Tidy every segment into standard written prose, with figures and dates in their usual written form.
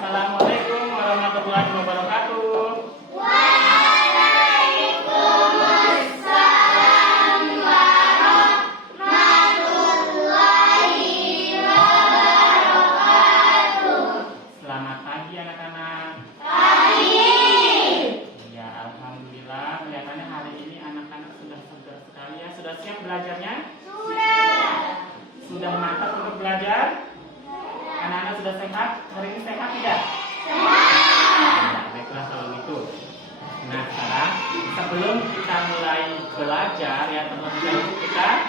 Assalamualaikum warahmatullahi wabarakatuh. Waalaikumsalam warahmatullahi wabarakatuh. Selamat pagi anak-anak. Pagi. Ya, alhamdulillah kelihatannya hari ini anak-anak sudah segar sekali ya. Sudah siap belajarnya? Sudah mantap untuk belajar? Anak-anak sudah sehat? Hari ini sehat tidak? Sehat. Baiklah kalau gitu. Nah, sekarang sebelum kita mulai belajar ya, terlebih dahulu kita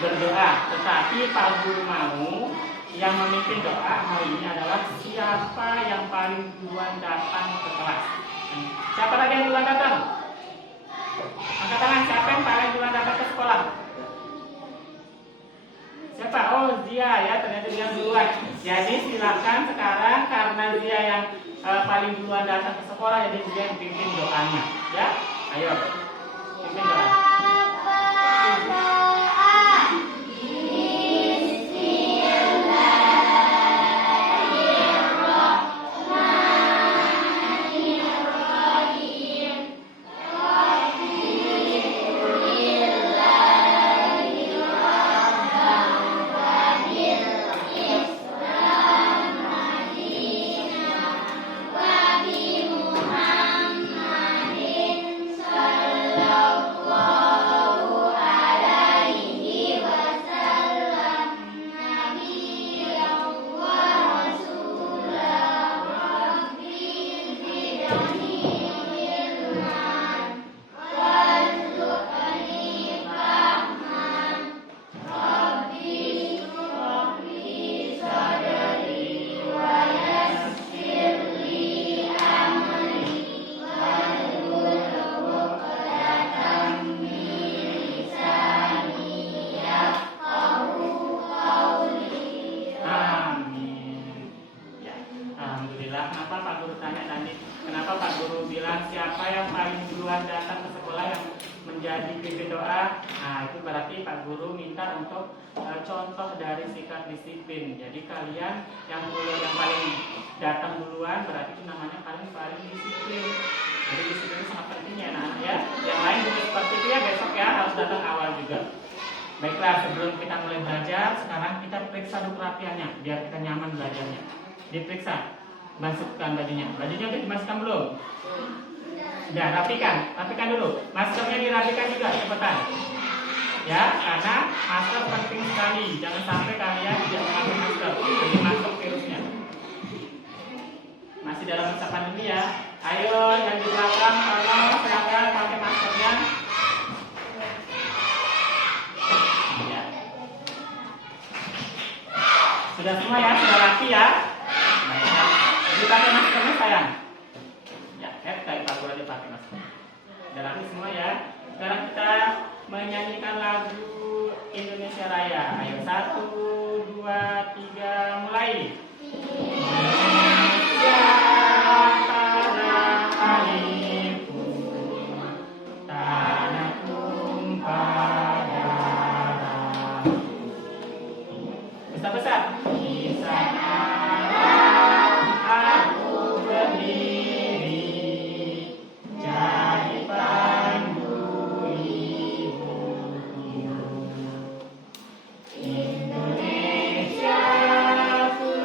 berdoa. Tetapi Pak Guru mau yang memimpin doa hari ini adalah siapa yang paling duluan datang ke kelas. Siapa lagi yang duluan datang? Angkat tangan, siapa yang paling duluan datang ke sekolah? Siapa? Oh, Zia ya, ternyata dia duluan. Jadi silakan sekarang karena Zia yang paling duluan datang ke sekolah, jadi Zia yang pimpin doanya. Ya, ayo pimpin doa. Kenapa Pak Guru tanya tadi? Kenapa Pak Guru bilang siapa yang paling duluan datang ke sekolah yang menjadi pimpin doa? Nah, itu berarti Pak Guru minta untuk contoh dari sikap disiplin. Jadi kalian yang paling datang duluan berarti itu namanya paling disiplin. Jadi disiplin sangat penting ya anak-anak ya. Yang lain juga seperti itu ya, besok ya harus datang awal juga. Baiklah, sebelum kita mulai belajar, sekarang kita periksa dulu kerapiannya biar kita nyaman belajarnya. Diperiksa. Masukkan bajunya udah dimasukkan belum? Udah, rapikan dulu. Maskernya dirapikan juga cepetan. Ya, karena masker penting sekali. Jangan sampai kalian tidak memakai masker, jadi masuk virusnya. Masih dalam masa pandemi ya. Ayo yang di belakang, tolong silakan pakai maskernya. Ya. Sudah semua ya, sudah rapi ya. Dipakai maskernya sayang. Ya, kayak Pak Guru aja pakai masker. Udah rapi semua ya. Sekarang kita menyanyikan lagu Indonesia Raya. Ayo 1, 2, 3, mulai. Indonesia tanah airku, tanah tumpah darahku. Besar-besar. Di sana Indonesia ku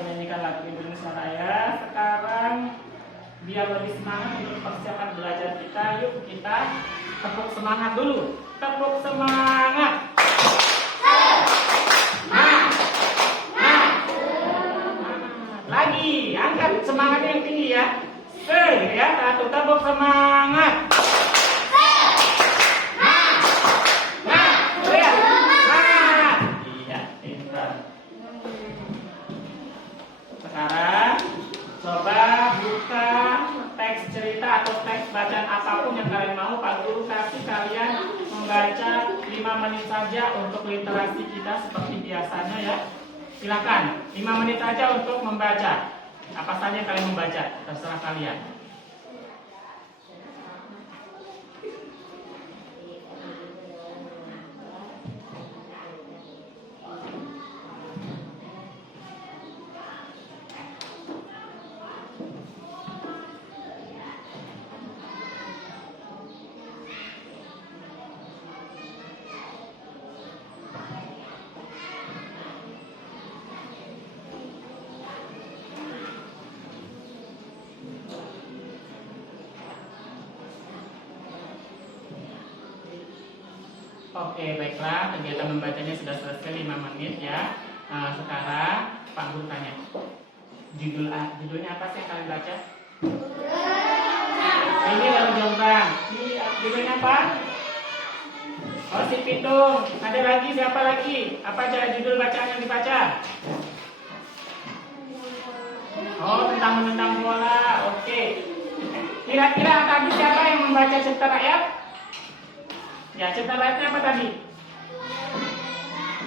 menyanyikan lagu Indonesia Raya. Sekarang biar lebih semangat untuk persiapan belajar kita, yuk kita tepuk semangat dulu. Tepuk semangat. Lagi, angkat semangatnya yang tinggi ya. Ya, satu tepuk semangat. Sekarang coba buka teks cerita atau teks bacaan apapun yang kalian mau. Pak Guru kasih kalian membaca 5 menit saja untuk literasi kita seperti biasanya ya. Silakan 5 menit saja untuk membaca. Apa saja yang kalian membaca, terserah kalian. Oke, baiklah, kegiatan membacanya sudah selesai 5 menit ya. Sekarang Pak Guru tanya, judulnya apa sih yang kalian baca? Ini lalu Jombang. Ini judulnya apa? Oh, si Pitung. Ada lagi, siapa lagi? Apa aja judul bacaan yang dibaca? Oh, tentang menentang bola. Oke. Kira-kira tadi siapa yang membaca cerita rakyat? Ya, cerita rakyatnya apa tadi?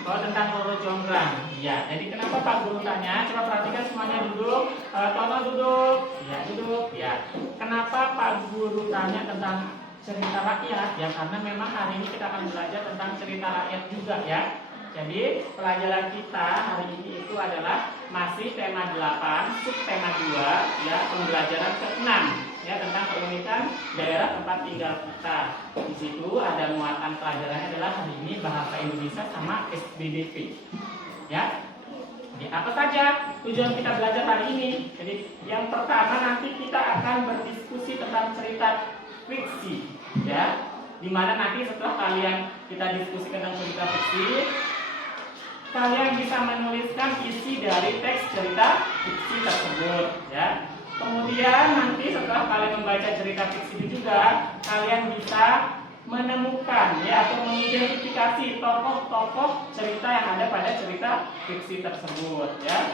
Oh, tentang Roro Jonggrang. Ya, jadi kenapa Pak Guru tanya? Coba perhatikan semuanya duduk. Tono duduk. Ya, duduk. Ya. Kenapa Pak Guru tanya tentang cerita rakyat? Ya, karena memang hari ini kita akan belajar tentang cerita rakyat juga ya. Jadi, pelajaran kita hari ini itu adalah masih tema 8, subtema 2, ya, pembelajaran ke-6. Ya, tentang keunikan daerah tempat tinggal kita. Di situ ada muatan pelajarannya adalah hari ini bahasa Indonesia sama SBDP. Ya. Jadi apa saja tujuan kita belajar hari ini? Jadi yang pertama nanti kita akan berdiskusi tentang cerita fiksi, ya. Dimana nanti setelah kita diskusi tentang cerita fiksi, kalian bisa menuliskan isi dari teks cerita fiksi tersebut, ya. Kemudian nanti setelah kalian membaca cerita fiksi itu juga, kalian bisa menemukan ya atau mengidentifikasi tokoh-tokoh cerita yang ada pada cerita fiksi tersebut ya.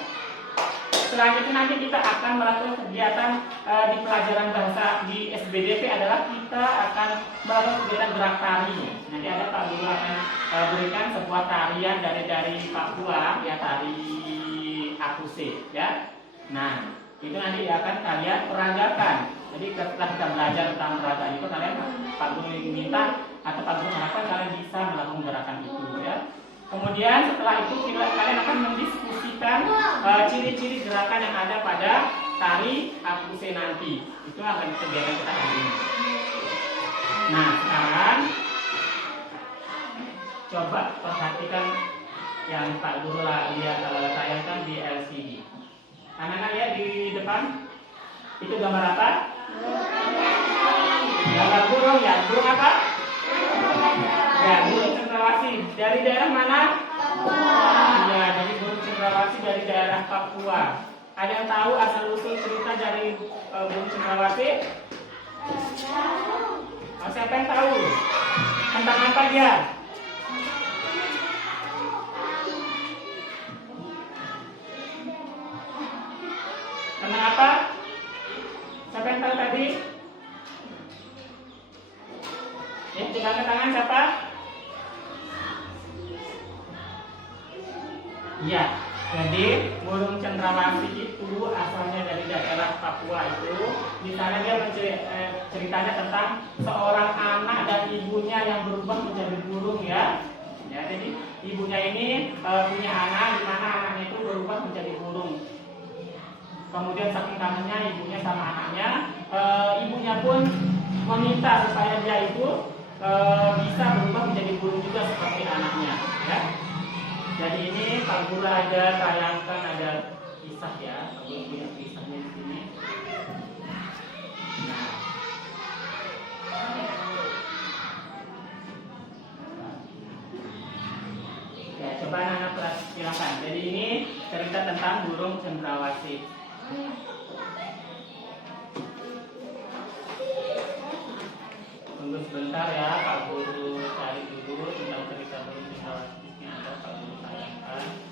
Selanjutnya nanti kita akan melakukan kegiatan di pelajaran bahasa di SBDP adalah kita akan melakukan kegiatan gerak tari. Nanti ada Pak Guru akan berikan sebuah tarian dari Papua ya, tari Akuse ya. Nah, itu nanti akan kalian peragakan. Jadi setelah kita belajar tentang peragaan itu, kalian Pak Guru minta atau Pak Guru harapkan kalian bisa melakukan gerakan itu ya. Kemudian setelah itu kalian akan mendiskusikan ciri-ciri gerakan yang ada pada tari Akuse nanti. Itu akan kegiatan kita hari ini. Nah, sekarang coba perhatikan yang Pak Guru lihat tayangkan di LCD. Anak-anak lihat di depan, itu gambar apa? Gambar burung ya, burung apa? Ya, burung cendrawasih. Dari daerah mana? Papua. Ya, jadi burung cendrawasih dari daerah Papua. Ada yang tahu asal usul cerita dari burung cendrawasih? Oh, siapa yang tahu? Tentang apa dia? Tentang apa? Siapa yang tahu tadi? Ya, tinggal ke tangan siapa? Ya, jadi burung cendrawasih itu asalnya dari daerah Papua itu. Di sana dia ceritanya tentang seorang anak dan ibunya yang berubah menjadi burung ya. Ya, jadi ibunya ini punya anak, di mana anaknya itu berubah menjadi burung. Kemudian saking kangennya ibunya sama anaknya, ibunya pun meminta supaya dia itu bisa berubah menjadi burung juga seperti anaknya. Ya. Jadi ini Pak Guru ada tayangkan ada isi perisah ya, Pak Guru punya perisahnya di sini. Nah, ya coba anak-anak silakan. Jadi ini cerita tentang burung cendrawasih. Tunggu sebentar ya, Pak Guru cari dulu tentang cerita burung cendrawasih. Ini ada Pak Guru tayangkan.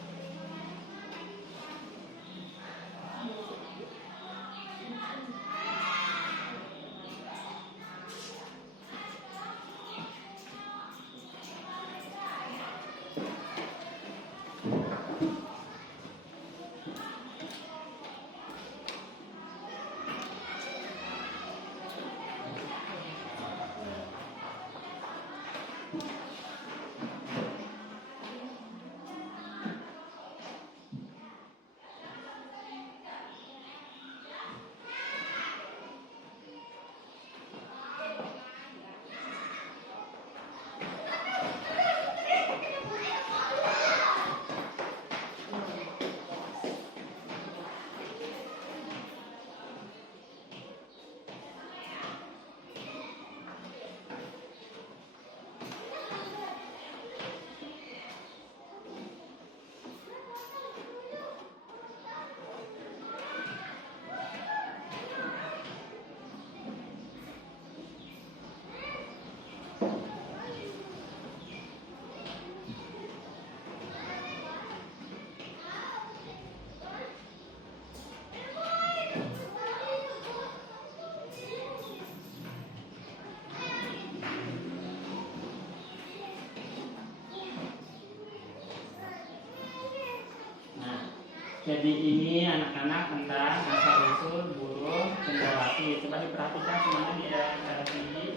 Jadi ini anak-anak tentang asal-usul burung cendrawasih. Coba diperhatikan semuanya di daerah tinggi.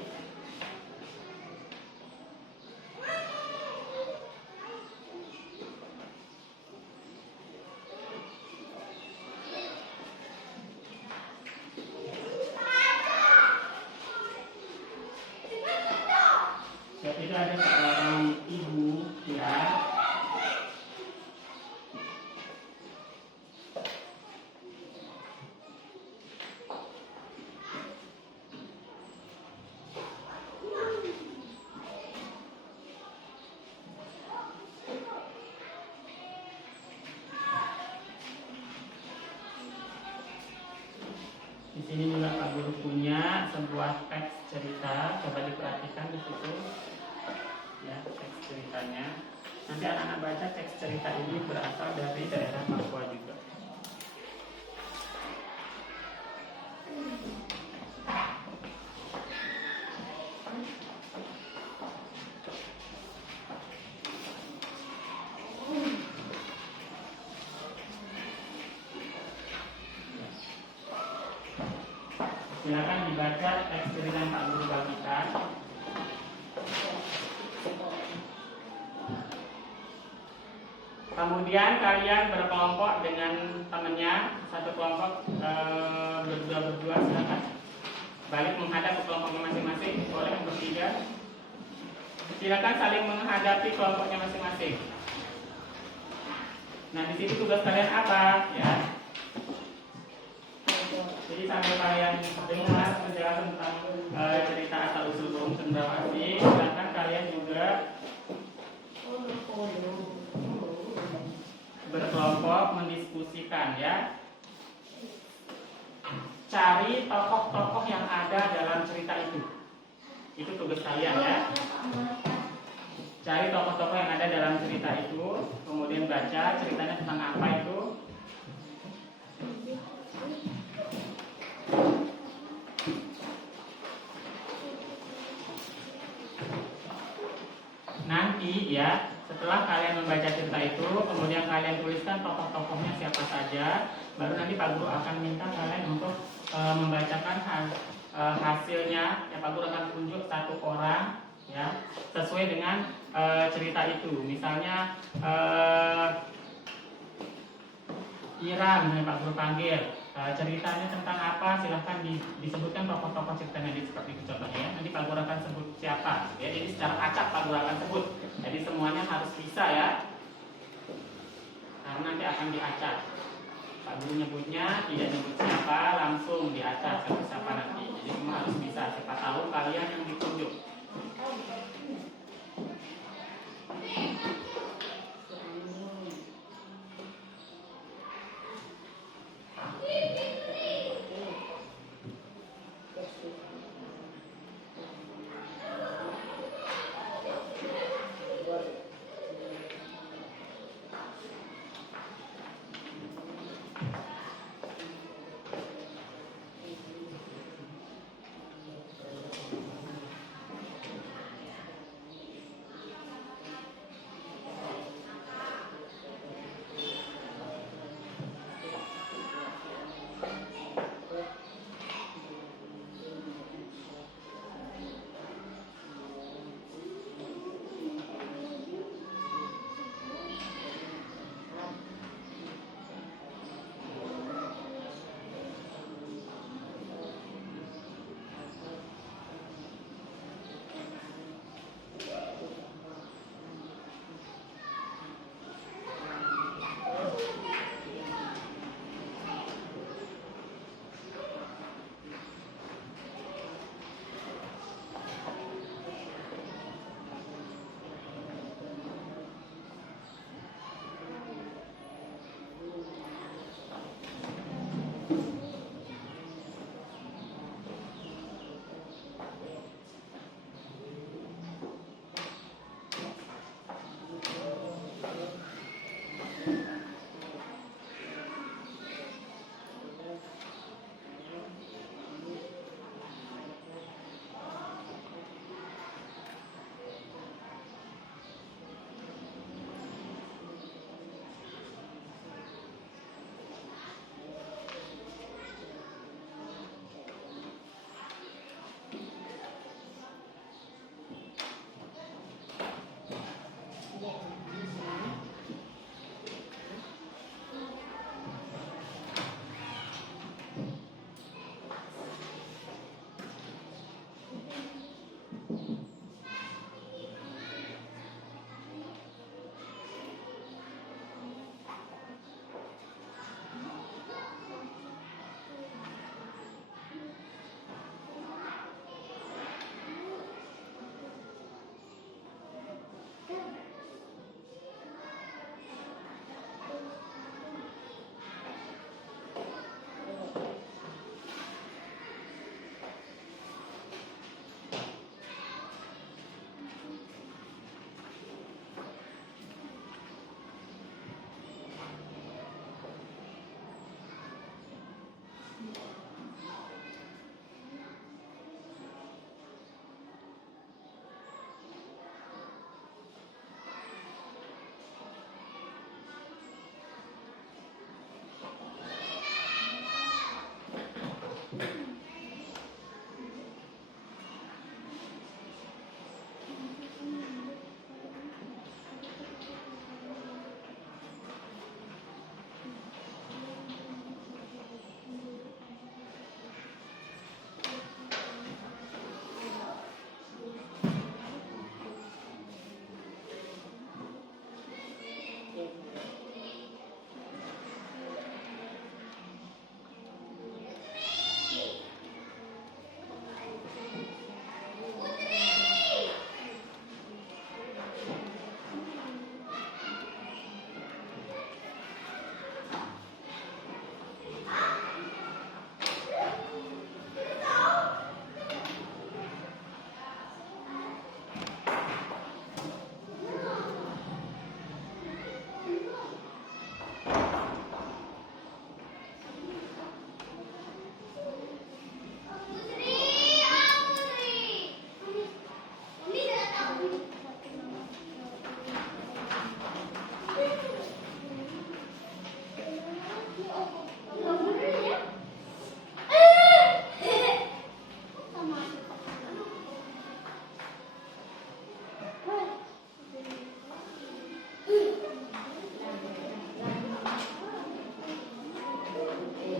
Jadi itu ada seorang ibu ya. Di sini juga Pak Guru punya sebuah teks cerita, coba diperhatikan di situ, ya teks ceritanya. Nanti anak-anak baca teks cerita ini berasal dari daerah Papua juga. Silakan dibaca teks cerita yang Pak Guru bagikan. Kemudian kalian berkelompok dengan temannya, satu kelompok berdua, silakan balik menghadap ke kelompoknya masing-masing, boleh bertiga. Silakan saling menghadapi kelompoknya masing-masing. Nah, di sini tugas kalian apa? Ya. Jadi sambil kalian dengar penjelasan tentang cerita asal-usul burung cendrawasih, silakan kalian juga berkelompok mendiskusikan ya. Cari tokoh-tokoh yang ada dalam cerita itu. Itu tugas kalian ya. Cari tokoh-tokoh yang ada dalam cerita itu, kemudian baca ceritanya tentang apa itu. Nanti ya, setelah kalian membaca cerita itu, kemudian kalian tuliskan tokoh-tokohnya siapa saja, baru nanti Pak Guru akan minta kalian untuk membacakan hasilnya. Ya, Pak Guru akan tunjuk satu orang ya, sesuai dengan cerita itu. Misalnya Iram yang Pak Guru panggil, ceritanya tentang apa, silahkan disebutkan tokoh-tokoh ceritanya seperti itu contohnya ya. Nanti Pak Guru akan sebut siapa ya, jadi secara acak Pak Guru akan sebut, jadi semuanya harus bisa ya, karena nanti akan diacak. Pak Guru nyebutnya tidak nyebut siapa, langsung di atas atau siapa nanti. Jadi semua harus bisa, siapa tahu kalian yang ditunjuk.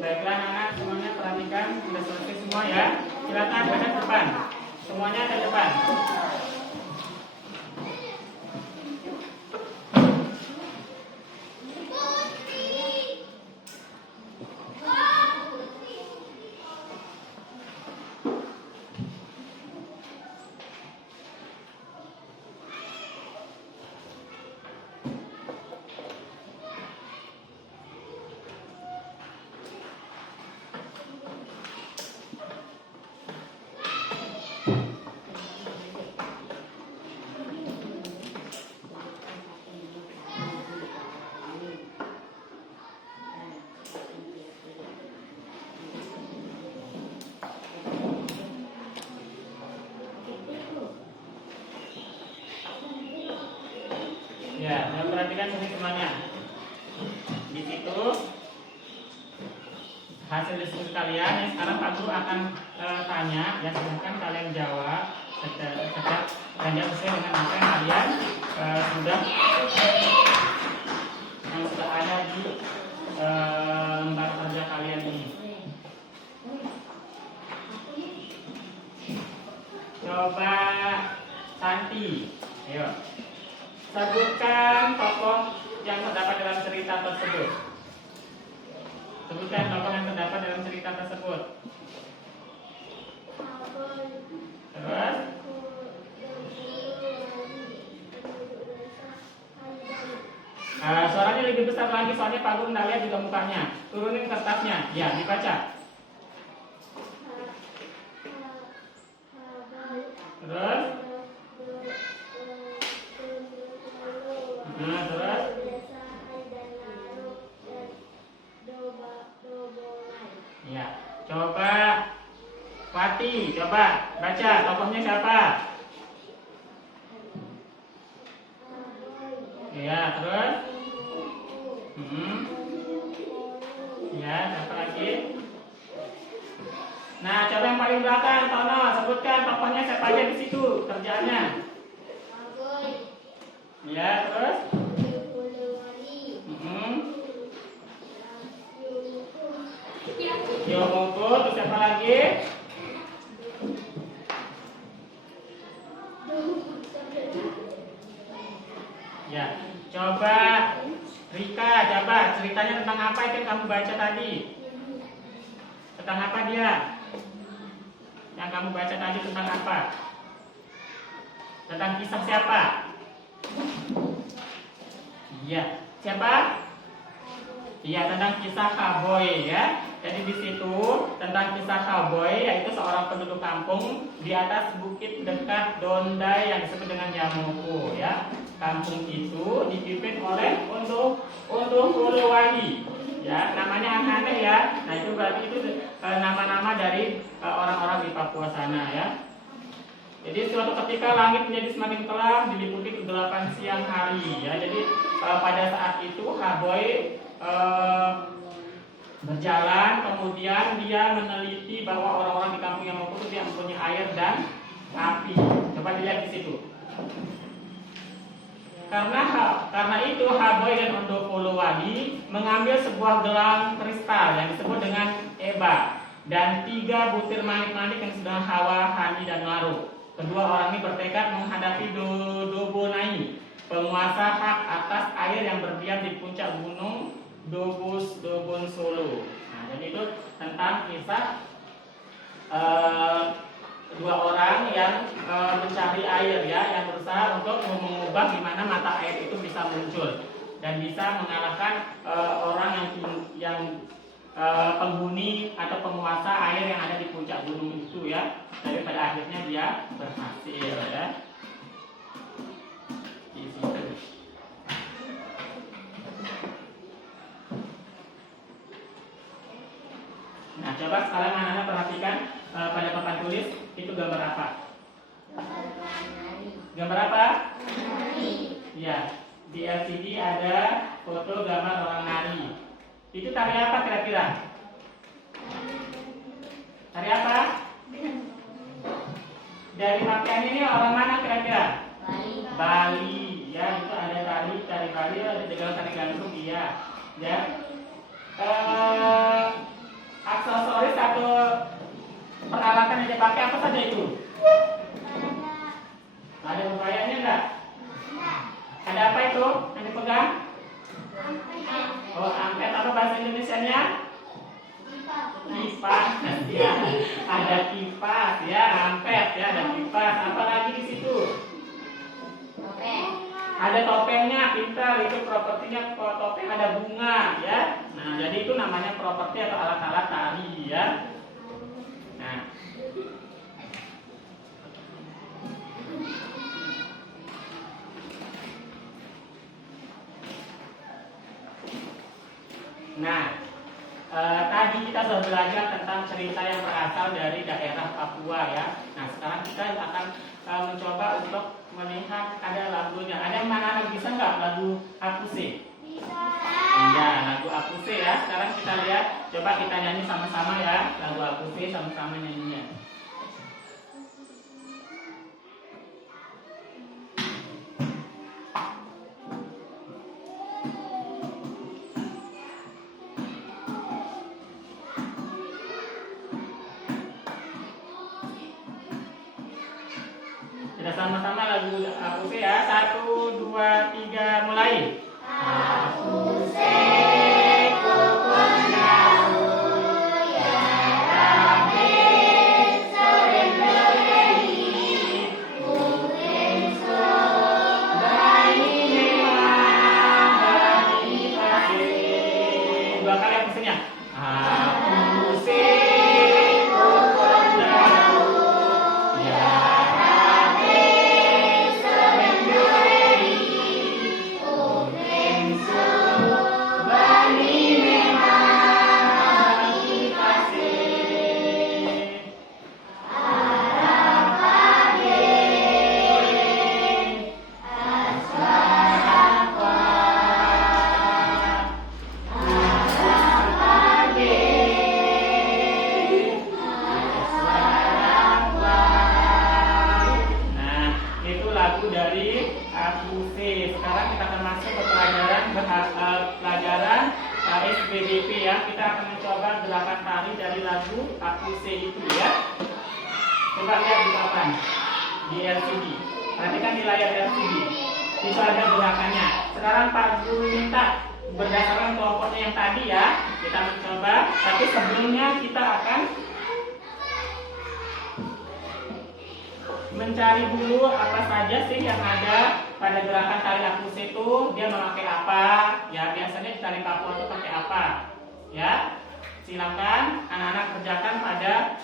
Baiklah anak-anak, semuanya perhatikan, sudah selesai semua ya. Silakan ke depan. Semuanya ke depan. perhatikan sini semuanya. Di situ hasil diskusi kalian. Yang sekarang Pak Guru akan tanya, ya silahkan kalian jawab tetap dan jawab sesuai dengan apa yang kalian sudah ada di lembar kerja kalian ini. Coba Santi, ayo sebutkan tokoh yang terdapat dalam cerita tersebut. Sebutkan tokoh yang terdapat dalam cerita tersebut. Terus? Suaranya lebih besar lagi soalnya Pak Guru nggak lihat juga mukanya. Turunin kertasnya, ya dibaca. Terus? Nah, terus? Ya, coba Wati, coba baca tokohnya siapa? Ya, terus? Ya, siapa lagi? Nah, coba yang paling belakang, Tono, sebutkan tokohnya siapa aja di situ kerjaannya. Ya, terus? Yomoku, terus siapa lagi? Ya, coba Rika, coba ceritanya tentang apa itu yang kamu baca tadi? Tentang apa dia? Yang kamu baca tadi tentang apa? Tentang kisah siapa? Iya, siapa? Iya, tentang kisah cowboy ya. Jadi di situ tentang kisah cowboy, yaitu seorang penduduk kampung di atas bukit dekat Dondai yang disebut dengan Yamoku ya. Kampung itu dipimpin oleh Ondo Polowali. Ya, namanya aneh ya. Nah, itu berarti itu nama-nama dari orang-orang di Papua sana ya. Jadi suatu ketika langit menjadi semakin kelam diliputi kegelapan siang hari ya. Jadi pada saat itu Haboy berjalan, kemudian dia meneliti bahwa orang-orang di kampung yang itu dia mempunyai air dan api. Coba dilihat di situ. Karena itu Haboy dan Ondo Polowali mengambil sebuah gelang kristal yang disebut dengan Eba dan 3 butir manik-manik yang sedang Hawa, Hani dan Maru. Kedua orang ini bertekad menghadapi Dobonai, penguasa hak atas air yang berdiam di puncak gunung Dobon Solo. Nah, jadi itu tentang kisah dua orang yang mencari air ya, yang berusaha untuk mengubah gimana mata air itu bisa muncul dan bisa mengalahkan orang yang penghuni atau penguasa air yang ada di puncak gunung itu ya. Tapi pada akhirnya dia berhasil ya. Di situ. Nah, coba sekarang anak-anak perhatikan pada papan tulis itu gambar apa? Gambar apa? Ya, di LCD ada foto gambar orang nari. Itu tari apa kira-kira? Tari apa? Dari pakaiannya ini orang mana kira-kira? Bali. Ya, itu ada tari Bali, ada juga tari gantung, iya. Ya. Aksesoris atau peralatan yang dipakai apa saja itu? Ada upayanya enggak? Ada apa itu yang dipegang? Oh, ampet. Apa bahasa Indonesianya? Kipas. Ya, ada kipas ya, ampet ya, ada kipas. Apa lagi di situ? Ada topengnya, pintar, itu propertinya topeng, ada bunga ya. Nah, jadi itu namanya properti atau alat-alat tari ya. Nah, tadi kita sudah belajar tentang cerita yang berasal dari daerah Papua ya. Nah, sekarang kita akan mencoba untuk melihat ada lagunya. Ada yang mana bisa nggak lagu Akuse? Bisa. Iya, lagu Akuse ya. Sekarang kita lihat, coba kita nyanyi sama-sama ya. Lagu Akuse sama-sama nyanyinya. Kita sama-sama lagu Akuse ya. 1, 2, 3, mulai. Akuse kokonau ya rabe sorenderi ulenso Bani memang bani pase. Dua kali akusenya. Akuse kokonau ya rabe sorenderi ulenso bani memang bani pase. Nah, itu lagu dari Akuse. Sekarang kita akan masuk ke pelajaran SBDP ya. Kita akan mencoba gerakan tari dari lagu Akuse itu ya. Coba lihat di papan di LCD. Perhatikan di layar LCD. Itu ada gerakannya. Sekarang Pak Guru minta berdasarkan kelompoknya yang tadi ya. Kita mencoba. Tapi sebelumnya kita akan mencari dulu apa saja sih yang ada pada gerakan tari Akuse itu. Dia memakai apa? Ya biasanya di tari Papua itu pakai apa? Ya, silakan anak-anak kerjakan pada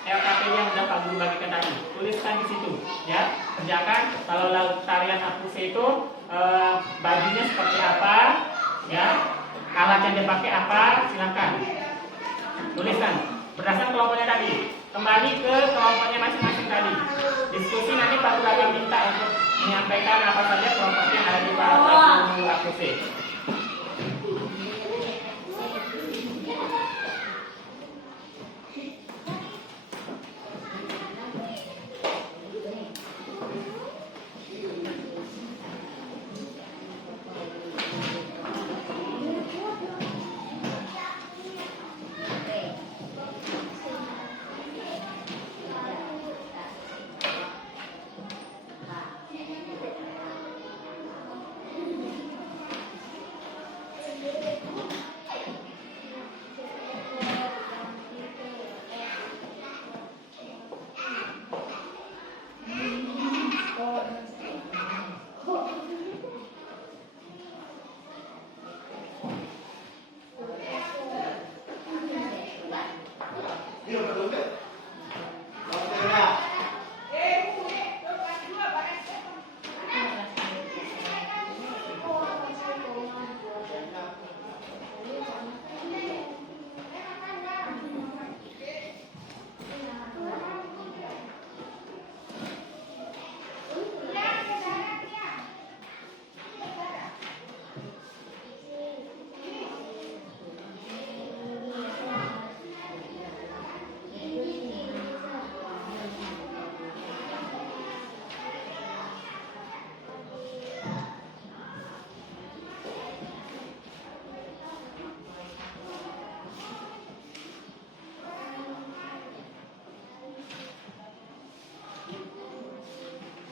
LKP yang sudah Pak Guru bagikan tadi. Tuliskan di situ, ya. Kerjakan kalau tarian Akuse itu bajunya seperti apa, ya. Alat yang dipakai apa? Silakan. Tuliskan berdasarkan kelompoknya tadi. Kembali ke kelompoknya masing-masing tadi. Diskusi nanti Pak Guru akan minta untuk menyampaikan apa saja kelompok yang ada di lagu Akuse.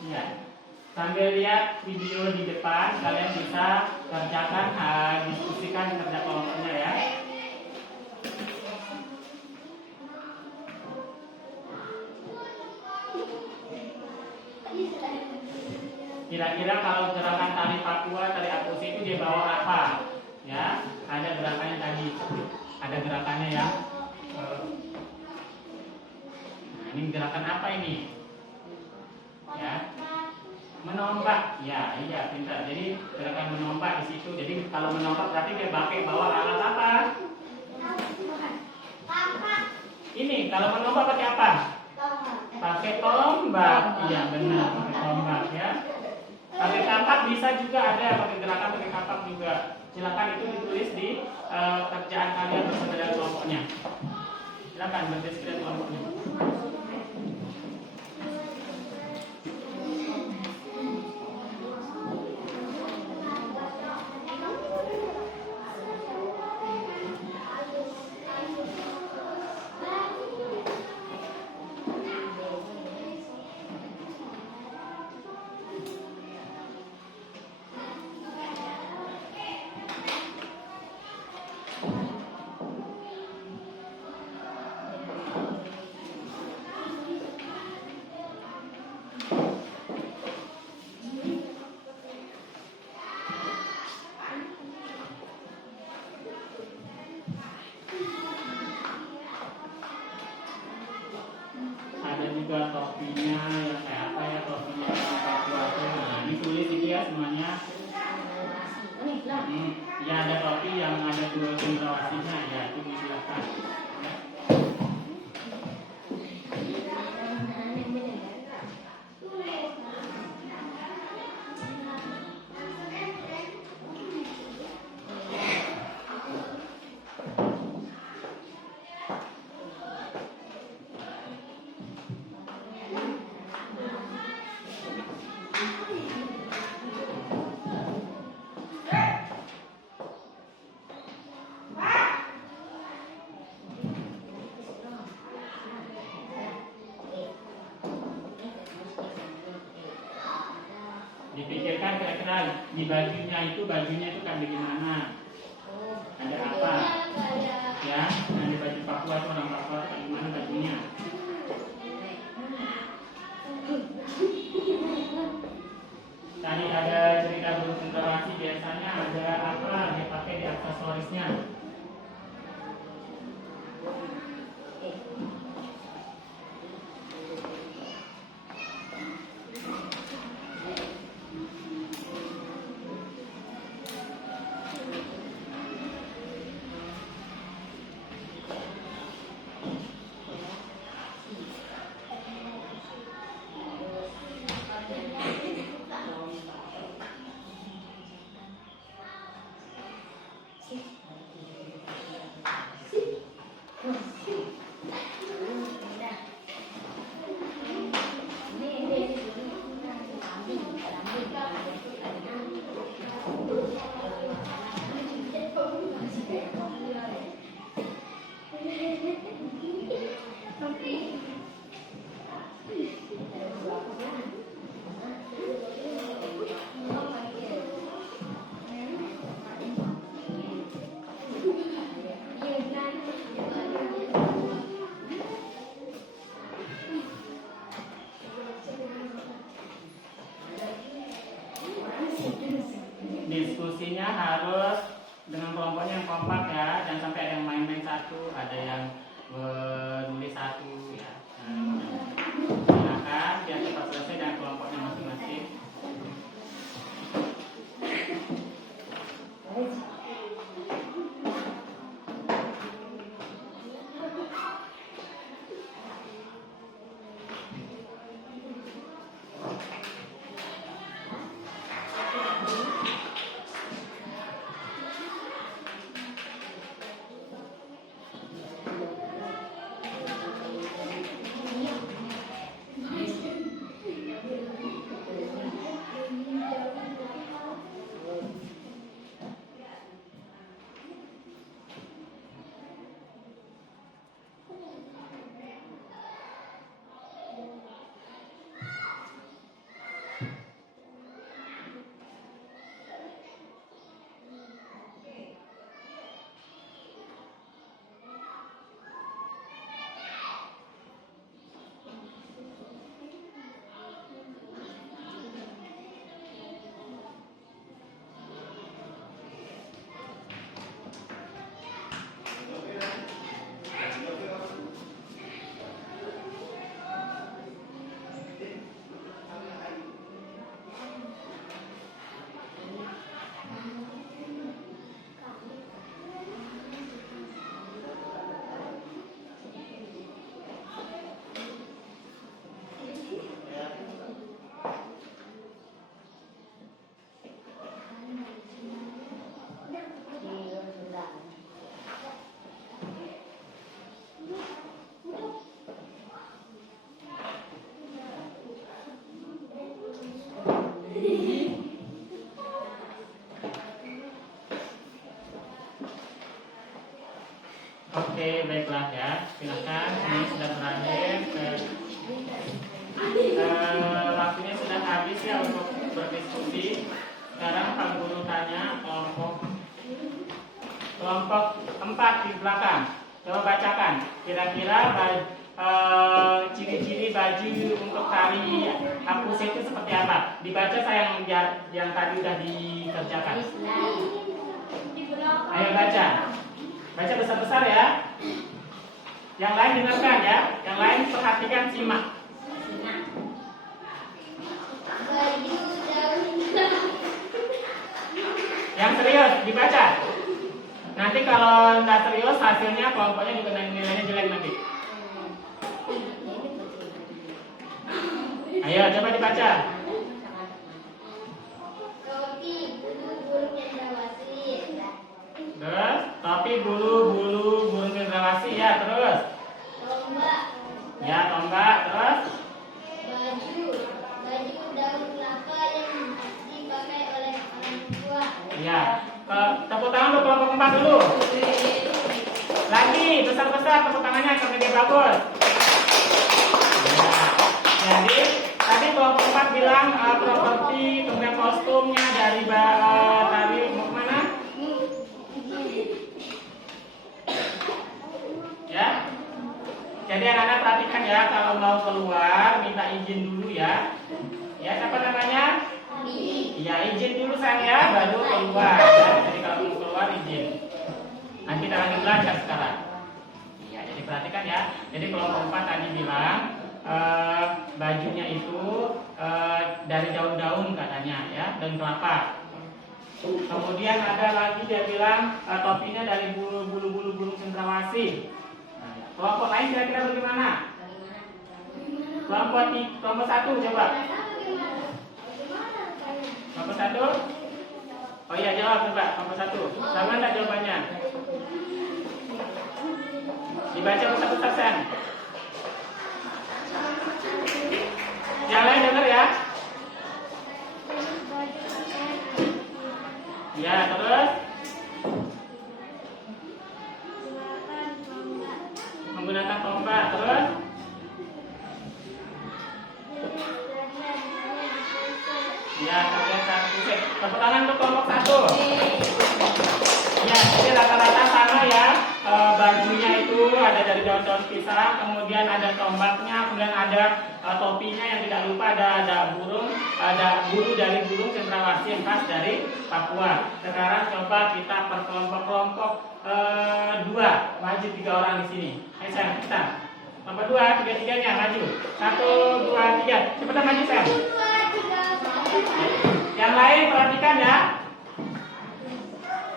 Ya. Sambil lihat video di depan, kalian bisa kerjakan, diskusikan kerja kelompoknya ya. Kira-kira kalau gerakan tari Papua, tari Akuse itu dia bawa apa? Ya, ada gerakannya tadi. Ada gerakannya ya. Nah, ini gerakan apa ini? Ya. Menombak, ya, iya, pintar. Jadi gerakan menombak di situ. Jadi kalau menombak berarti dia pakai bawa alat apa? Ini kalau menompak pakai apa? Pakai tombak. Iya benar, pakai tombak ya. Pakai kapak bisa juga, ada pakai gerakan pakai kapak juga. Silakan itu ditulis di kerjaan kalian bersama dengan kelompoknya. Silakan berdiskusi dengan kelompoknya. Ada juga topinya yang kayak apa ya, topinya orang Papua tuh. Nah, ditulis itu ya semuanya. Ya ada topi yang ada dua cendrawasinya ya, itu silakan. Ya. Dipikirkan kira-kira di bajunya itu kan bagaimana? Ada apa? Ya, nah di baju Papua itu orang Papua itu kan gimana bajunya? Tadi ada cerita burung cendrawasih, biasanya ada apa dipakai di aksesorisnya? Diskusinya harus dengan kelompoknya yang kompak ya, jangan sampai ada yang main-main satu, ada yang menulis satu ya. Silakan biar cepat selesai dengan kelompoknya masing-masing. Oke, baiklah ya. Silakan, ini sudah berakhir. Waktunya sudah habis ya untuk berdiskusi. Sekarang Pak Guru tanya kelompok 4 di belakang. Coba bacakan. Kira-kira ciri-ciri baju untuk tari hapus itu seperti apa? Dibaca saya yang tadi sudah dikerjakan. Ayo baca. Baca besar-besar ya. Yang lain dengarkan ya. Yang lain perhatikan, simak. Yang serius dibaca. Nanti kalau nggak serius hasilnya kelompoknya juga nilainya jelek nanti. Ayo coba dibaca. Terus topi bulu burung cendrawasih ya, terus. Ya, tombak, terus. Baju daun kelapa yang dipakai oleh orang tua. Ya, tepuk tangan untuk kelompok 4 dulu. Lagi besar-besar tepuk tangannya sampai dia bagus. Ya, jadi tadi kelompok 4 bilang properti kemudian kostumnya dari tadi mau kemana? Ya. Jadi anak-anak perhatikan ya, kalau mau keluar minta izin dulu ya. Ya, siapa namanya? Iya, izin dulu sayang ya, baru keluar ya. Jadi kalau mau keluar izin. Nah, kita lagi belajar sekarang. Iya, jadi perhatikan ya. Jadi kelompok 4 tadi bilang bajunya itu dari daun-daun katanya ya, dan kelapa. Kemudian ada lagi dia bilang topinya dari bulu burung cendrawasih. Kelompok lain kira-kira bagaimana? Kelompok 1 coba. Kelompok 1? Oh iya, jawab coba. Kelompok 1. Sama enggak jawabannya? Dibaca besar-besar Sen. Yang lain dengar ya? Ya, terus menggunakan tombak, terus ya, kemudian satu pusing. Tepuk tangan untuk kelompok 1. Ya, jadi rata-rata sama ya. Bajunya itu ada dari daun-daun pisang, kemudian ada tombaknya, kemudian ada topinya yang tidak lupa ada bulu dari burung cendrawasih yang khas dari Papua. Sekarang coba kita per kelompok 2, maju 3 orang di sini. Ayo sayang, kita. Kelompok 2, 3-3-nya maju. 1, 2, 3. Cepetan maju sayang. Yang lain perhatikan ya.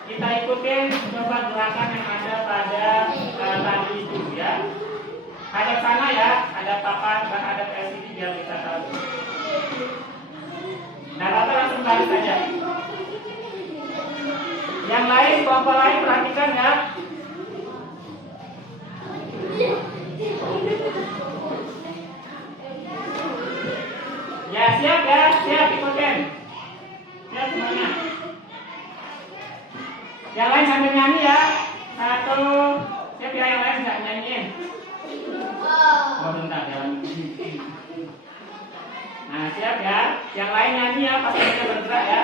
Kita ikutin coba gerakan yang ada pada tadi itu ya. Ada sana ya, ada papan dan ada LCD biar kita tahu. Nah, Bapak langsung balik saja. Yang lain, kelompok lain perhatikan ya. Ya, siap ya, siap ikutin. Siap semuanya. Yang lain sambil nyanyi ya. 1, siap ya, yang lain nggak nyanyiin. Oh, bentar ya. Nah, siap ya. Yang lain nyanyi ya, pas kita bergerak ya.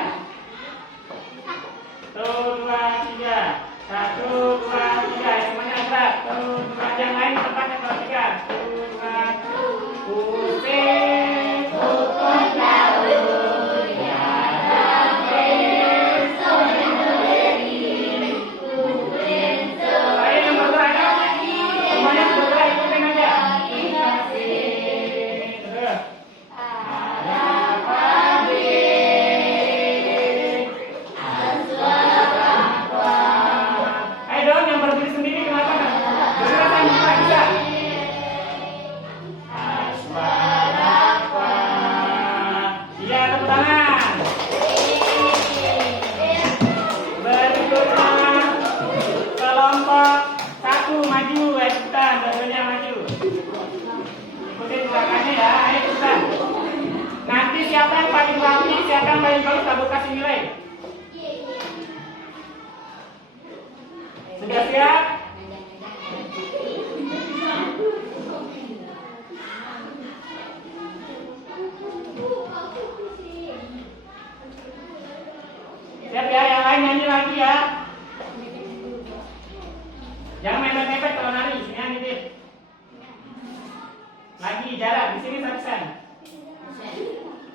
1, 2, 3. 1, 2, 3. Semuanya gerak. 1, 2, yang lain tempatnya perhatikan. 1, 2, pusing, pukul daun, ya ayo yang bergerak ya. Semuanya bergerak, ikutin aja. Terus. Ayo dong yang berdiri sendiri kenapa? Bergerak siapa yang paling rapi, siapa yang paling bagus, Kak Guru kasih nilai. Sudah siap? Siap ya, yang lain nyanyi lagi ya. Jangan mepet-mepet kalau nari, sini nitip. Lagi jarak di sini 100%.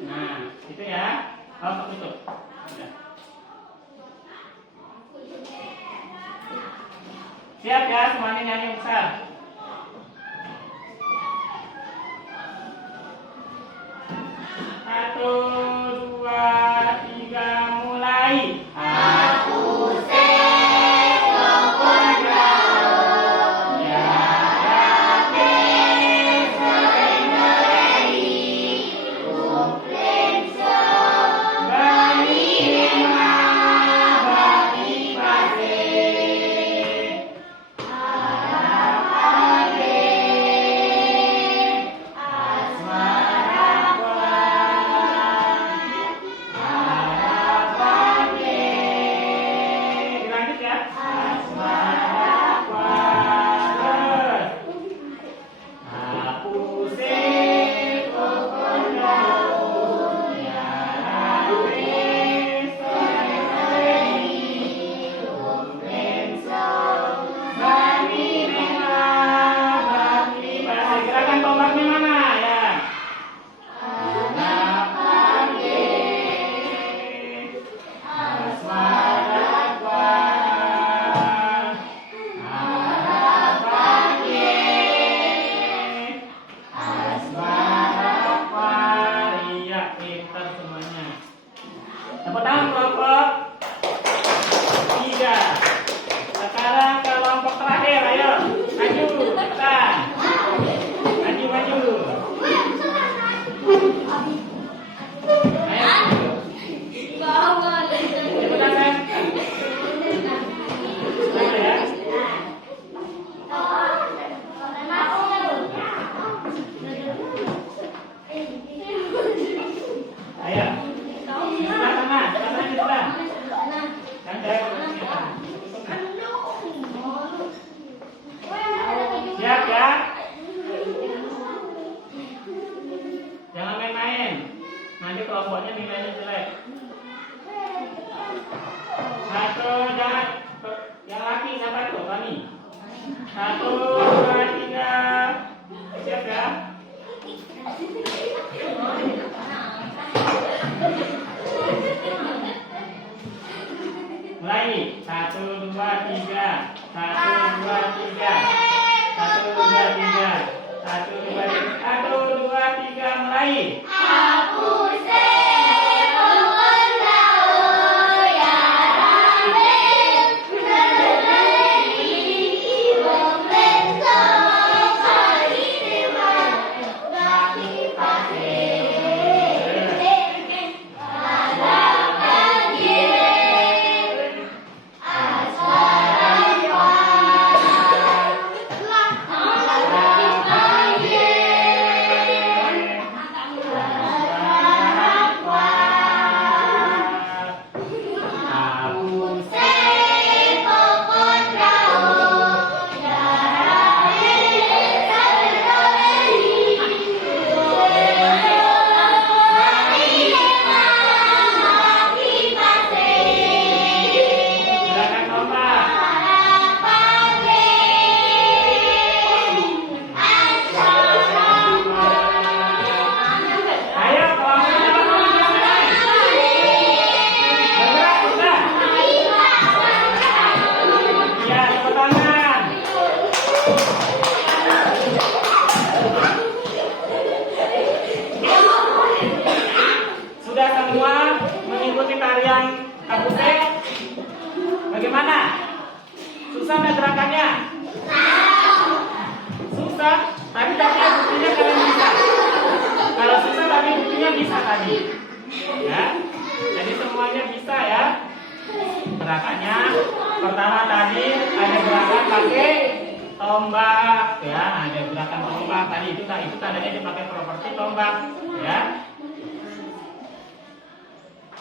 Nah, itu ya. Oh, tutup. Udah. Siap ya, semuanya nyanyi besar. Satu, dua, tiga, mulai. Aku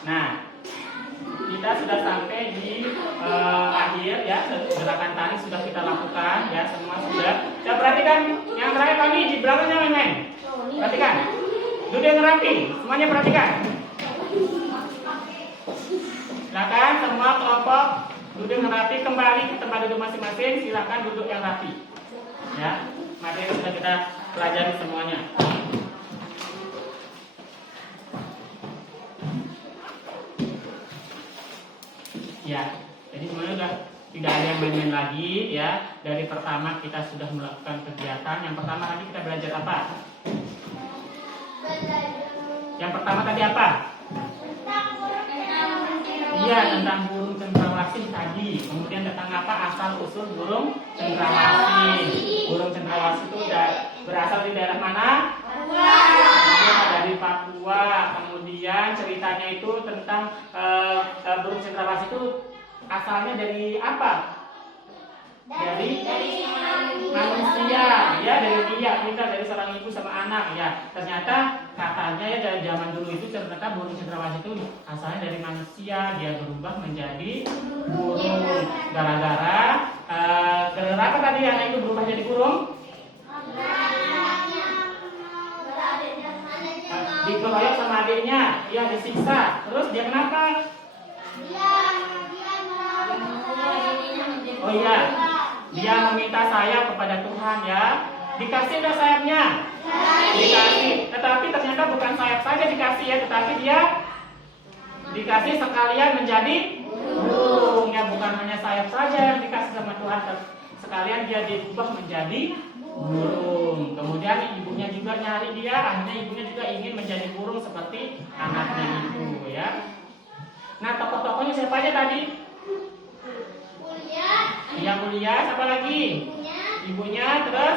Nah, kita sudah sampai di akhir ya, gerakan tarik sudah kita lakukan ya, semua sudah. Coba perhatikan yang terakhir kali di belakangnya men. Perhatikan. Duduk yang rapi, semuanya perhatikan. Silakan semua kelompok duduk yang rapi, kembali ke tempat duduk masing-masing. Silakan duduk yang rapi. Ya, materi sudah kita pelajari semuanya. Ya, jadi semuanya sudah tidak ada yang main-main lagi ya. Dari pertama kita sudah melakukan kegiatan. Yang pertama tadi kita belajar apa? Yang pertama tadi apa? Iya, tentang burung cendrawasih tadi. Kemudian tentang apa? Asal usul burung cendrawasih. Burung cendrawasih itu berasal dari daerah mana? Ya, dari Papua. Kemudian ceritanya itu tentang burung cendrawasih itu asalnya dari apa? Dari manusia, ya, dari kita dari seorang ibu sama anak ya. Ternyata katanya ya dari zaman dulu itu ternyata burung cendrawasih itu asalnya dari manusia, dia berubah menjadi burung. Gara-gara kenapa tadi anak itu berubah jadi burung? Dikeroyok sama adiknya, ya disiksa. Terus dia kenapa? Oh iya, dia meminta sayap kepada Tuhan ya. Dikasih enggak sayapnya? Dikasih. Tetapi ternyata bukan sayap saja dikasih ya, tetapi dia dikasih sekalian menjadi burung ya, bukan hanya sayap saja yang dikasih sama Tuhan, sekalian dia diubah menjadi burung. Kemudian ibunya juga nyari dia, akhirnya ibunya juga ingin menjadi burung seperti anaknya itu ya. Nah, tokoh-tokohnya siapa aja tadi? Iya, Mulia, siapa lagi? Ibunya, terus?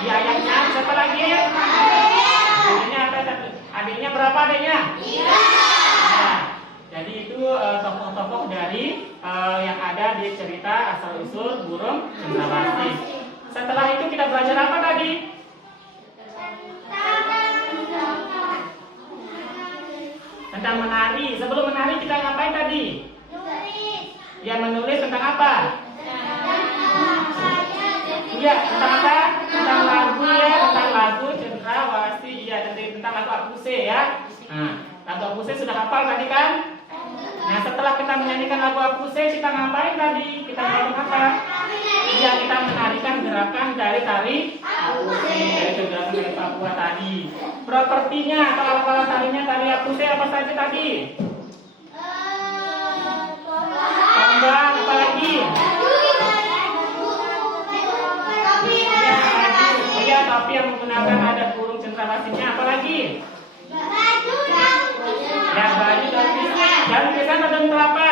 Iya, ayahnya, siapa lagi? Adiknya apa? Adiknya berapa adiknya? Nah, jadi itu tokoh-tokoh dari yang ada di cerita asal usul burung cendrawasih. Setelah itu kita belajar apa tadi? Tentang menari. Sebelum menari kita ngapain tadi? Ya, menulis tentang apa? Iya, tentang apa? Tentang lagu ya, tentang lagu cendrawasih. Iya, tentang lagu Apuse ya. Nah, lagu Apuse sudah hafal tadi kan? Nah, setelah kita menyanyikan lagu Apuse, kita ngapain tadi? Kita melakukan apa? Iya, kita menarikan gerakan dari tari Apuse, dari gerakan dari Papua tadi. Propertinya atau alat-alat tarinya tari Apuse apa saja tadi? Tombak, apa lagi? Iya, topi yang menggunakan ada burung cendrawasihnya, apa lagi? Ya, baju dan pisang ada berapa?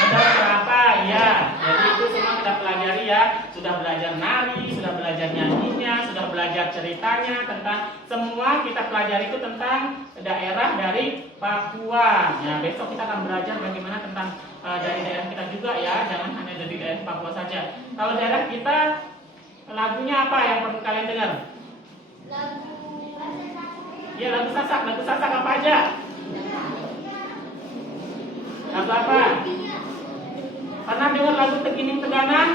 Ada berapa? Ya, jadi itu semua kita pelajari ya. Sudah belajar nari, sudah belajar nyanyinya, sudah belajar ceritanya, tentang semua kita pelajari itu tentang daerah dari Papua. Ya, besok kita akan belajar bagaimana tentang dari daerah kita juga ya, jangan hanya dari daerah Papua saja. Kalau daerah kita, lagunya apa yang perlu kalian dengar? Ya, lagu Sasak apa aja? Lagu apa? Pernah dengar lagu Tegining Teganan?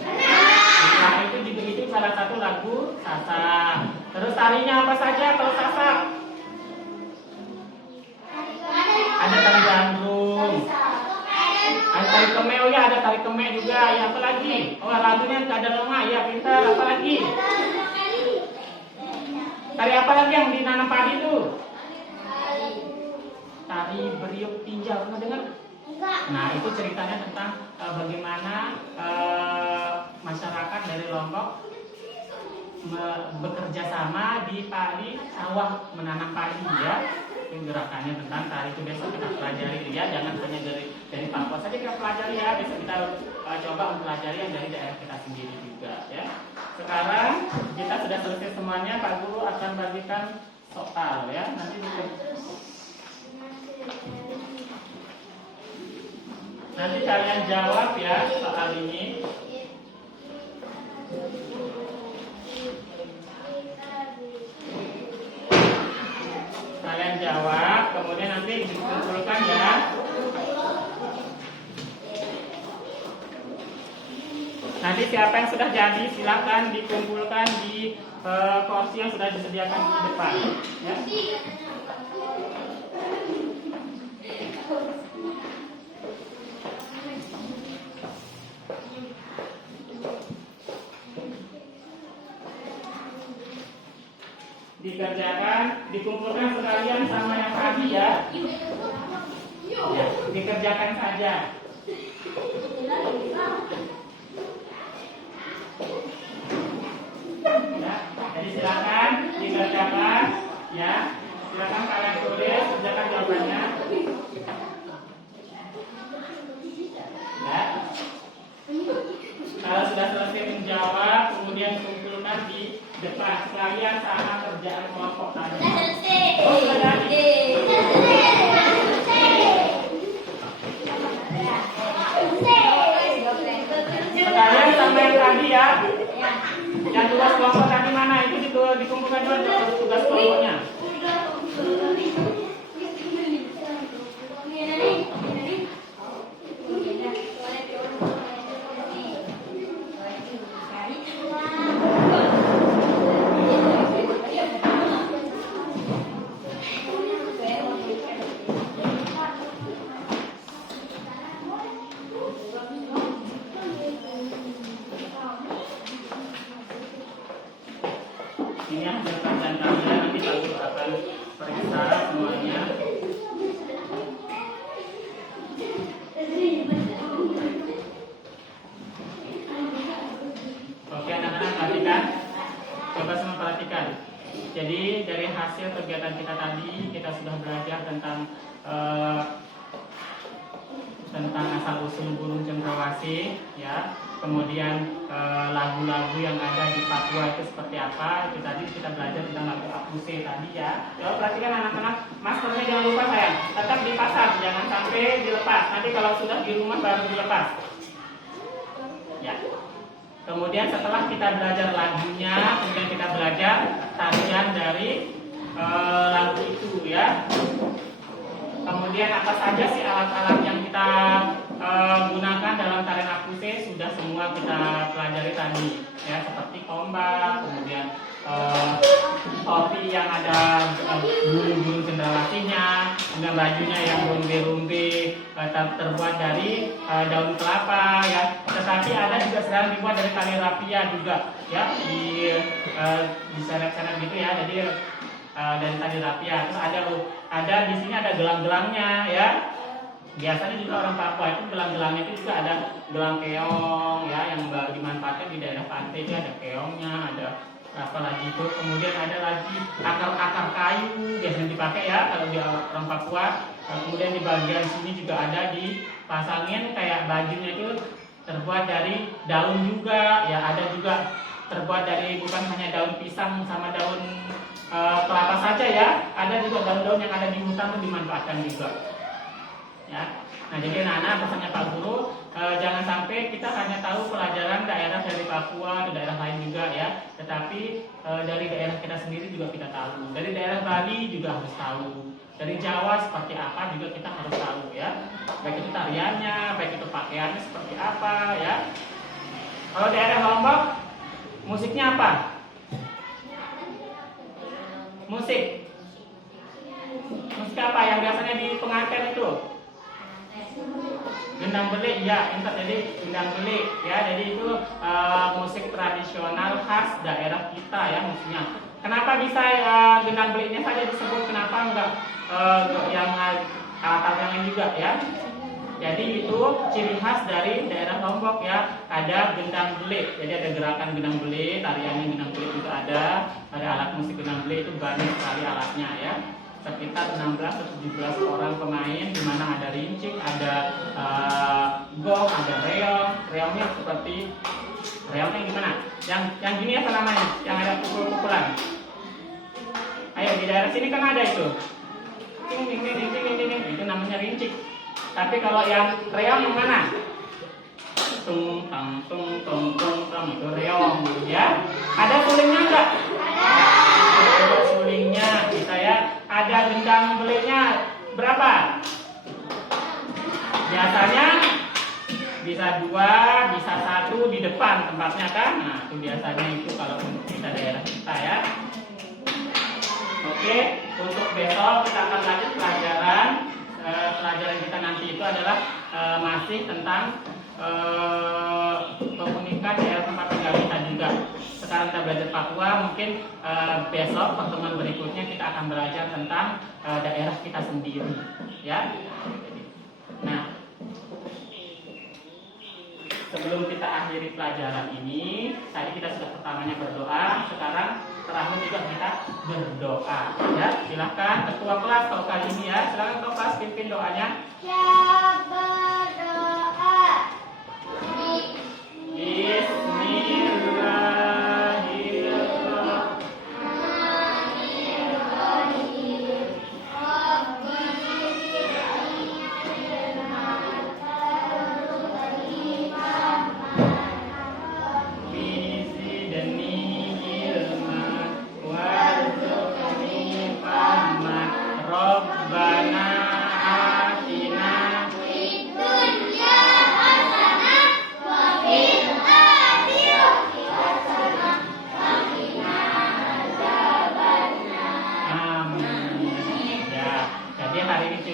Nah, itu salah satu lagu Sasak. Terus tarinya apa saja kalau Sasak? Ada tari gandrung, ada tari kemeo ya, ada tari kemeo juga. Ya, apa lagi? Oh, lagunya ada loma ya, pintar. Apa lagi? Tari apa lagi yang dinanam padi itu? Tari beriuk tinjau, pernah dengar? Nah, itu ceritanya tentang bagaimana masyarakat dari Lombok bekerja sama di sawah menanam padi ya. Itu gerakannya tentang tari itu besok kita pelajari ya, jangan hanya dari Papua saja kita pelajari ya, besok kita coba mempelajari yang dari daerah kita sendiri juga ya. Sekarang kita sudah selesai semuanya, Pak Guru akan bagikan soal ya, nanti kalian jawab ya soal ini. Kalian jawab. jawab, kemudian nanti dikumpulkan ya. Nanti siapa yang sudah jadi silakan dikumpulkan di kursi yang sudah disediakan di depan. Ya. Dikerjakan, dikumpulkan sekalian sama yang tadi ya. Ya, dikerjakan saja. Ya, jadi silakan dikerjakan ya. Silakan kalian tulis, kerjakan jawabannya. Ya. Kalau sudah selesai menjawab, kemudian kumpulkan di depan sekalian sama kerjaan kelompok tadi. Oh, sudah jadi. Sekalian sama yang tadi ya. Yang tugas kelompok tadi mana? Itu dikumpulkan dulu tugas kelompoknya. Ini hasil kerjaan kalian, nanti Pak Guru akan periksa semuanya. Oke anak-anak, perhatikan. Coba semua perhatikan. Jadi dari hasil kegiatan kita tadi, kita sudah belajar tentang asal usul burung cendrawasih, ya. Kemudian lagu-lagu yang ada di Papua itu seperti apa? Itu tadi kita belajar tentang lagu Apuse tadi ya. Coba perhatikan anak-anak, maskernya jangan lupa sayang, tetap dipasang, jangan sampai dilepas. Nanti kalau sudah di rumah baru dilepas. Ya. Kemudian setelah kita belajar lagunya, kemudian kita belajar tarian dari lagu itu ya. Kemudian apa saja sih alat-alat yang kita gunakan dalam tarian Apuse sudah semua kita pelajari tadi ya, seperti tombak, kemudian topi yang ada burung-burung cendrawasihnya, kemudian bajunya yang rumpi-rumpi terbuat dari daun kelapa ya. Tetapi ada juga sekarang dibuat dari tali rapia juga ya, di seret-seret gitu ya. Jadi dari tali rapia. Terus ada di sini ada gelang-gelangnya ya. Biasanya juga orang Papua itu gelang-gelangnya itu juga ada gelang keong ya, yang dimanfaatkan di daerah pantai itu ada keongnya, ada apa lagi itu. Kemudian ada lagi akar-akar kayu biasanya dipakai ya kalau di orang Papua. Kemudian di bagian sini juga ada dipasangin kayak bajunya itu terbuat dari daun juga ya. Ada juga terbuat dari bukan hanya daun pisang sama daun kelapa saja ya, ada juga daun-daun yang ada di hutan itu dimanfaatkan juga ya. Nah jadi anak-anak pesannya Pak Guru, jangan sampai kita hanya tahu pelajaran daerah dari Papua atau daerah lain juga ya, tetapi dari daerah kita sendiri juga kita tahu, dari daerah Bali juga harus tahu, dari Jawa seperti apa juga kita harus tahu ya, baik itu tariannya, baik itu pakaiannya seperti apa ya. Kalau daerah Lombok musiknya apa? Musik apa yang biasanya di pengantin itu? Gendang belik ya, jadi gendang belik ya. Jadi itu musik tradisional khas daerah kita ya musiknya. Kenapa bisa gendang beliknya saja disebut, kenapa enggak yang alat-alat yang lain juga ya? Jadi itu ciri khas dari daerah Lombok ya, ada gendang belik. Jadi ada gerakan gendang belik, tariannya gendang belik juga ada alat musik gendang belik itu banyak sekali alatnya ya. Sekitar 16 atau 17 orang pemain, di mana ada rincik, ada gong, ada reong. Reongnya seperti reongnya gimana? Yang gini apa namanya? Yang ada pukul-pukulan. Ayo di daerah sini kan ada itu. Ting ting ting ting ting ting, itu namanya rincik. Tapi kalau yang reong yang mana? Tung tang tung tung tung tung, itu reong ya. Ada sulingnya enggak? Ada sulingnya kita ya. Ada gendang depan tempatnya kan. Nah, itu biasanya itu kalau untuk kita daerah kita ya. Oke, untuk besok kita akan lanjut pelajaran. Pelajaran kita nanti itu adalah masih tentang keunikan daerah tempat tinggal kita juga. Sekarang kita belajar Papua, mungkin besok pertemuan berikutnya kita akan belajar tentang daerah kita sendiri, ya. Nah, sebelum kita akhiri pelajaran ini, tadi kita sudah pertamanya berdoa, sekarang terakhir juga kita berdoa. Ya, silakan ketua kelas kalau kali ini ya, silakan ketua kelas pimpin doanya. Siap berdoa.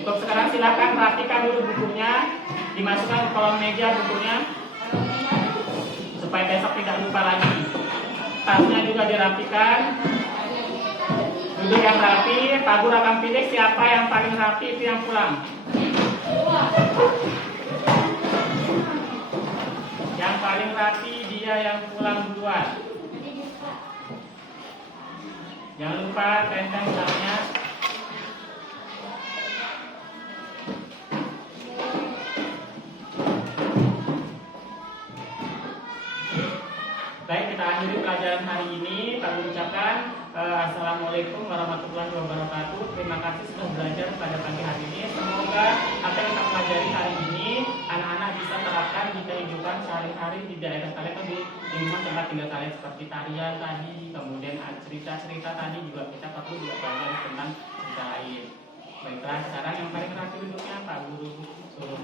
Sekarang silakan rapikan dulu bukunya, dimasukkan ke kolong meja bukunya supaya besok tidak lupa lagi. Tasnya juga dirapikan, duduk yang rapi. Pak Guru akan pilih siapa yang paling rapi itu yang pulang. Yang paling rapi dia yang pulang duluan. Jangan lupa tentang tasnya. Baik, kita akhiri pelajaran hari ini. Kami ucapkan Assalamualaikum warahmatullahi wabarakatuh. Terima kasih sudah belajar pada pagi hari ini. Semoga apa yang kita pelajari hari ini anak-anak bisa terapkan di kehidupan sehari-hari di daerah kalian, di lingkungan tempat tinggal kalian, seperti tarian tadi, kemudian cerita-cerita tadi juga kita perlu juga belajar tentang cerita lain. Baiklah, sekarang yang paling terakhir duduknya Pak Guru suruh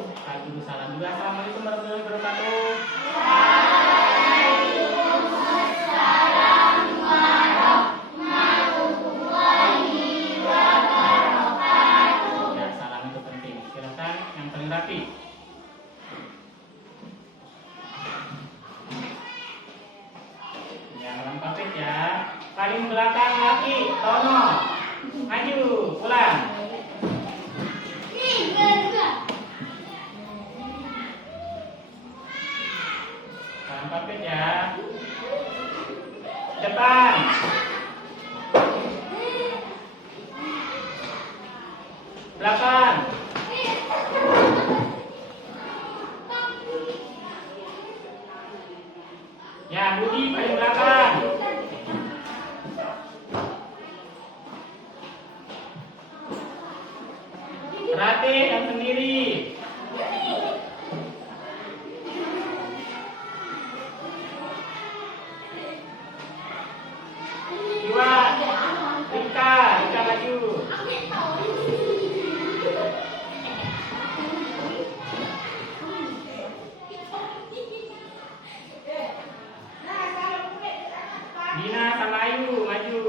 Pak Guru salam juga. Assalamualaikum warahmatullahi wabarakatuh. Rapi. Ya, lengkapin ya. Paling belakang laki, Tono. Maju, pulang. Lengkapin ya. Depan. Belakang. Ya, Budi paling belakang. Rate yang sendiri. Dua, Rika maju. Dina sama Ayu maju.